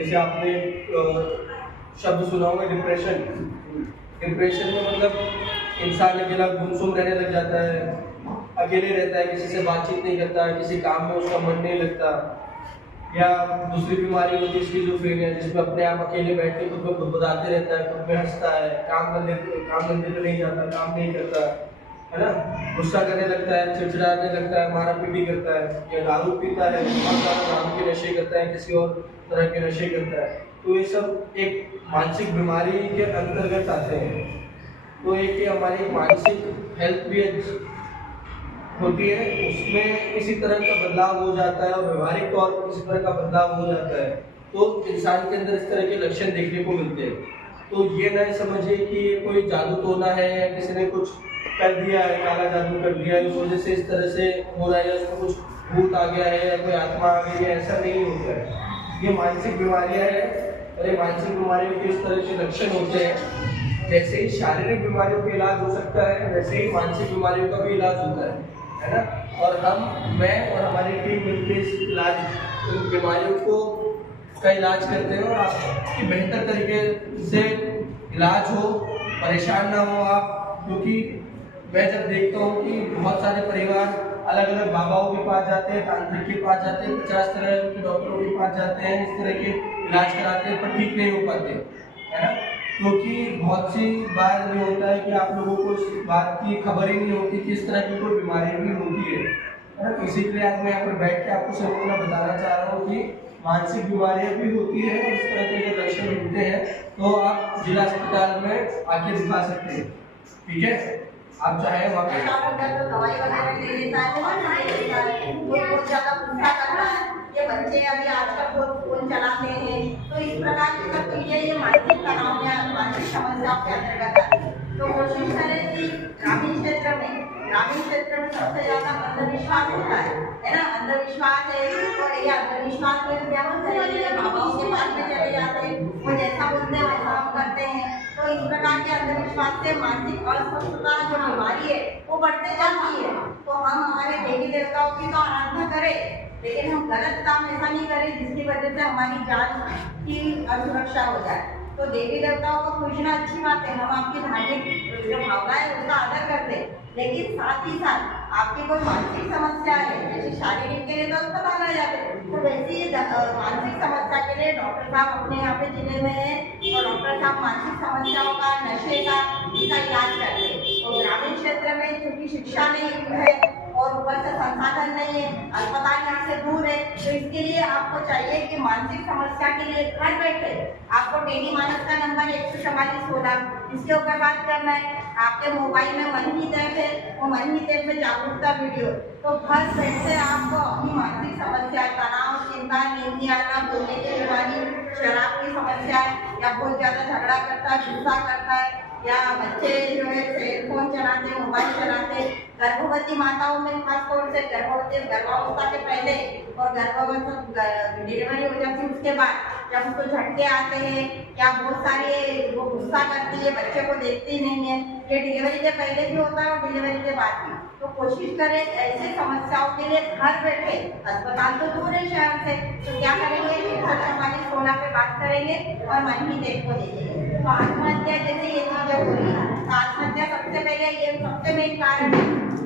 जैसे आपने शब्द सुना होगा डिप्रेशन। डिप्रेशन में मतलब इंसान अकेला गुमसुम रहने लग जाता है, अकेले रहता है, किसी से बातचीत नहीं करता, किसी काम में उसका मन नहीं लगता। या दूसरी बीमारी होती है स्किज़ोफ्रेनिया, जिसमें अपने आप अकेले बैठ के खुद को बुदबुदाते रहता है, खुद में हंसता है, काम धंधे पे नहीं जाता, काम नहीं करता है ना, गुस्सा करने लगता है, चिड़चिड़ाने लगता है, मारा पीटी करता है, या दारू पीता है, बहुत ज़्यादा दारू के नशे करता है, किसी और तरह के नशे करता है। तो ये सब एक मानसिक बीमारी के अंतर्गत आते हैं। तो एक हमारी मानसिक हेल्थ भी होती है, उसमें किसी तरह का बदलाव हो जाता है और व्यवहारिक तौर पर किसी तरह का बदलाव हो जाता है, तो इंसान के अंदर इस तरह के लक्षण देखने को मिलते हैं। तो ये न समझिए कि ये कोई जादू टोना है या किसी ने कुछ कर दिया है, काला जादू कर दिया है, इस वजह से इस तरह से हो रहा है, या उसको कुछ भूत आ गया है या कोई आत्मा आ गई है, ऐसा नहीं होता है। ये मानसिक बीमारियां हैं, और ये मानसिक बीमारियों के इस तरह के लक्षण होते हैं। जैसे ही शारीरिक बीमारियों का इलाज हो सकता है, वैसे ही मानसिक बीमारियों का भी इलाज होता है ना। और मैं और हमारी टीम मिलकर इस इन बीमारियों को का इलाज करते हैं, और आपकी बेहतर तरीके से इलाज हो, परेशान ना हो आप। क्योंकि मैं जब देखता हूँ कि बहुत सारे परिवार अलग अलग बाबाओं के पास जाते हैं, तांत्रिक के पास जाते हैं, 50 तरह के डॉक्टरों के पास जाते हैं, इस तरह के इलाज कराते हैं, पर ठीक नहीं हो पाते, है ना। क्योंकि बहुत सी बार ये होता है कि आप लोगों को इस बात की खबर ही नहीं होती कि इस तरह की कोई बीमारी भी होती है ना। तो इसीलिए आज मैं यहाँ पर बैठ के आपको सब बताना चाह रहा हूँ कि मानसिक बीमारियां भी होती है और इस तरह के लक्षण मिलते हैं, तो आप जिला अस्पताल में आके दिखा सकते हैं, ठीक है। आप चाहे वहाँ दवाई वगैरह ले लेता है, बहुत ज्यादा गुस्सा करना है, ये बच्चे अभी आजकल बहुत फोन चलाते हैं, तो इस प्रकार की सब चीजें ये मानसिक तनाव या मानसिक समस्याओं के अंतर्गत आती है। तो कोशिश करें कि ग्रामीण क्षेत्र में सबसे ज्यादा अंधविश्वास होता है ना। अंधविश्वास है, तो ये अंधविश्वास में क्या होता है, बाबाओं के पास में चले जाते हैं, वो जैसा बोलते हैं वैसा हम करते हैं। तो इस प्रकार के अंधविश्वास से मानसिक अस्वस्थता जो बीमारी है वो बढ़ते जाती है। तो हम हमारे देवी देवताओं की तो आराधना करें, लेकिन हम गलत काम ऐसा नहीं करें जिसकी वजह से हमारी जान की असुरक्षा हो जाए। तो देवी देवताओं को पूजना अच्छी बात है, हम आपकी धार्मिक जो भावना है उसका आदर करते हैं, लेकिन साथ ही साथ आपकी कोई मानसिक समस्या है, जैसे शारीरिक के लिए तो अस्पताल आ जाते हैं, तो वैसी मानसिक समस्या के लिए डॉक्टर साहब अपने यहाँ पे जिले में है, तो डॉक्टर साहब मानसिक समस्याओं का, नशे का, इसका इलाज करते हैं। तो ग्रामीण क्षेत्र में क्योंकि शिक्षा नहीं है और ऊपर से संसाधन नहीं है, अस्पताल यहाँ से दूर है, तो इसके लिए आपको चाहिए कि मानसिक समस्या के लिए घर बैठे आपको टेली मानस का नंबर 14416 इसके ऊपर बात करना है। आपके मोबाइल में मनहित ऐप है, वो मनहित ऐप में जागरूकता वीडियो, तो घर बैठे आपको अपनी मानसिक समस्या, तनाव, चिंता, नींद नहीं आना, बोलने की बीमारी, शराब की समस्या या बहुत ज्यादा झगड़ा करता है, गुस्सा करता है, या बच्चे जो है सेल फोन चलाते, मोबाइल चलाते, गर्भवती माताओं में खास तौर से गर्भावस्था के पहले और गर्भवती डिलीवरी हो जाती है उसके बाद जब उसको झटके आते हैं या बहुत सारे वो गुस्सा करती है, बच्चे को देखती नहीं है, ये डिलीवरी के पहले भी होता है और डिलीवरी के बाद भी। तो कोशिश करें ऐसे समस्याओं के लिए घर बैठे, अस्पताल तो दूर है शहर से, तो क्या करेंगे, 14416 पे बात करेंगे और मनहित ऐप को देखेंगे। तो आत्महत्या जैसे ये चीजें हो रही है, तो आत्महत्या सबसे पहले ये सबसे मेन कारण है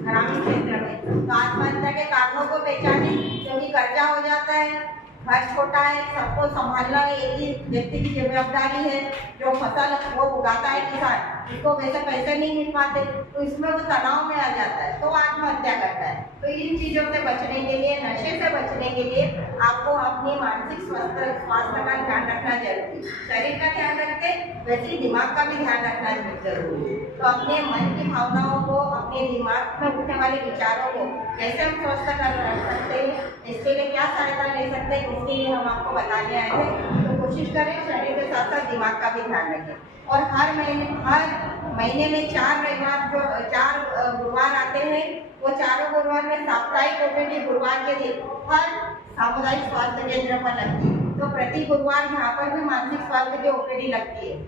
ग्रामीण क्षेत्र में। तो आत्महत्या के कारणों को पहचाने, क्योंकि कर्जा हो जाता है, घर छोटा है, सबको संभालना एक ही व्यक्ति की जिम्मेदारी है, जो फसल वो उगाता है किसान, उसको वैसे पैसे नहीं मिल पाते, तो इसमें वो तनाव में आ जाता है, तो आत्महत्या करता है। तो इन चीजों से बचने के लिए, नशे से बचने के लिए आपको अपनी मानसिक स्वास्थ्य का ध्यान रखना जरूरी, शरीर का ध्यान रखते वैसे ही दिमाग का भी ध्यान रखना जरूरी है। तो अपने मन की भावनाओं को, अपने दिमाग में उठने वाले विचारों को कैसे हम स्वस्थ कर रख सकते हैं, इसके लिए क्या सहायता ले सकते हैं, इसके लिए हम आपको बताने आए थे। तो कोशिश करें शरीर के साथ साथ दिमाग का भी ध्यान रखें, और हर महीने में 4 गुरुवार आते हैं, वो चारों गुरुवार में साप्ताहिक ओपीडी गुरुवार के दिन हर सामुदायिक स्वास्थ्य केंद्र पर लगती है। तो प्रति गुरुवार यहाँ पर भी मानसिक स्वास्थ्य की ओपीडी लगती है।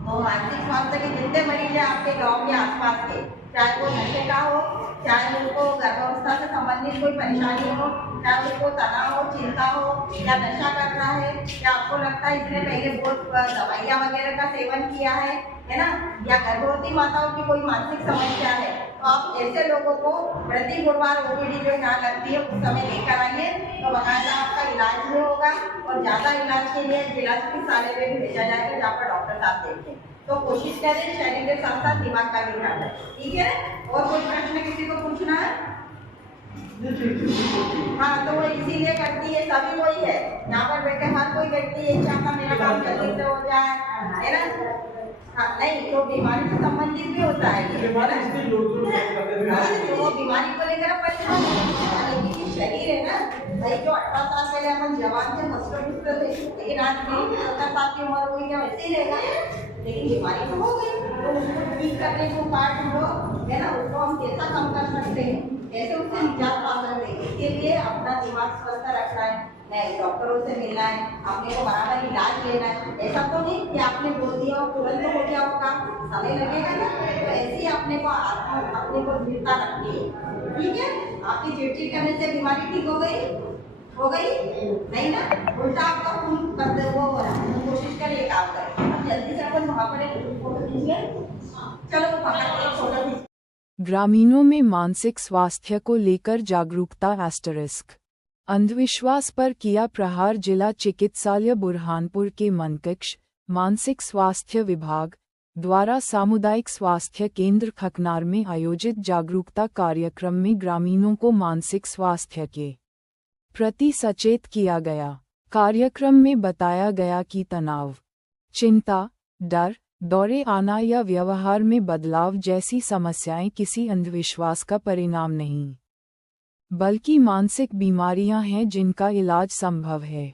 तो मानसिक स्वास्थ्य के जितने मरीज हैं आपके गाँव के आसपास के, चाहे वो नशे का हो, चाहे उनको गर्भावस्था से संबंधित ऐसी कोई परेशानी हो, चाहे उसको तनाव हो, चिंता हो, या नशा कर रहा है, या आपको लगता है इसने पहले बहुत दवाइयाँ वगैरह का सेवन किया है ना, या गर्भवती माताओं की कोई मानसिक समस्या है, तो आप ऐसे लोगों को प्रति गुरुवार ओपीडी जो यहाँ लगती है उस समय लेकर आइए, तो बाकायदा आपका इलाज भी होगा और ज़्यादा इलाज के लिए जिला चिकित्सालय में भी भेजा जाएगा जहाँ पर डॉक्टर साहब देखते हैं। तो कोशिश करें शरीर के साथ साथ दिमाग का भी ध्यान रखें, ठीक है। और कोई प्रश्न किसी को पूछना है? हाँ, तो वो इसीलिए करती है, सभी वही है, यहाँ पर बैठे हर कोई व्यक्ति ये चाहता मेरा काम जल्दी से हो जाए, है ना। हाँ, नहीं तो बीमारी से संबंधित भी होता है, तो वो बीमारी को लेकर परेशान है, लेकिन शरीर है ना भाई, जो 18 साल पहले अपन जवान थे, मस्त थे, लेकिन आज मेरी 70 साल की उम्र हुई है, वैसे ही रहेगा, लेकिन बीमारी तो हो गई, तो उसको ठीक करने को पार्ट हम लोग है ना, उसको हम कैसा कम कर सकते हैं, कैसे उससे निजात पा सकते हैं, इसके लिए अपना दिमाग स्वस्थ रखना है, नहीं डॉक्टरों से मिलना है, अपने को बराबर इलाज लेना है। ऐसा तो नहीं कि आपने बोल दिया और तुरंत हो गया वो काम, समय लगेगा ना, तो ऐसे ही अपने को दृढ़ता रखनी है, ठीक है। आपकी चिड़चिड़ करने से बीमारी ठीक हो गई नहीं ना, उल्टा आपका खून कर वो हो रहा है, कोशिश करिए काम करें। अब जल्दी से अपन वहाँ पर एक फोटो खींचिए, चलो वहाँ पर एक फोटो खींच। ग्रामीणों में मानसिक स्वास्थ्य को लेकर जागरूकता *। अंधविश्वास पर किया प्रहार। जिला चिकित्सालय बुरहानपुर के मनकक्ष मानसिक स्वास्थ्य विभाग द्वारा सामुदायिक स्वास्थ्य केंद्र खकनार में आयोजित जागरूकता कार्यक्रम में ग्रामीणों को मानसिक स्वास्थ्य के प्रति सचेत किया गया। कार्यक्रम में बताया गया कि तनाव, चिंता, डर, दौरे आना या व्यवहार में बदलाव जैसी समस्याएं किसी अंधविश्वास का परिणाम नहीं, बल्कि मानसिक बीमारियां हैं जिनका इलाज संभव है।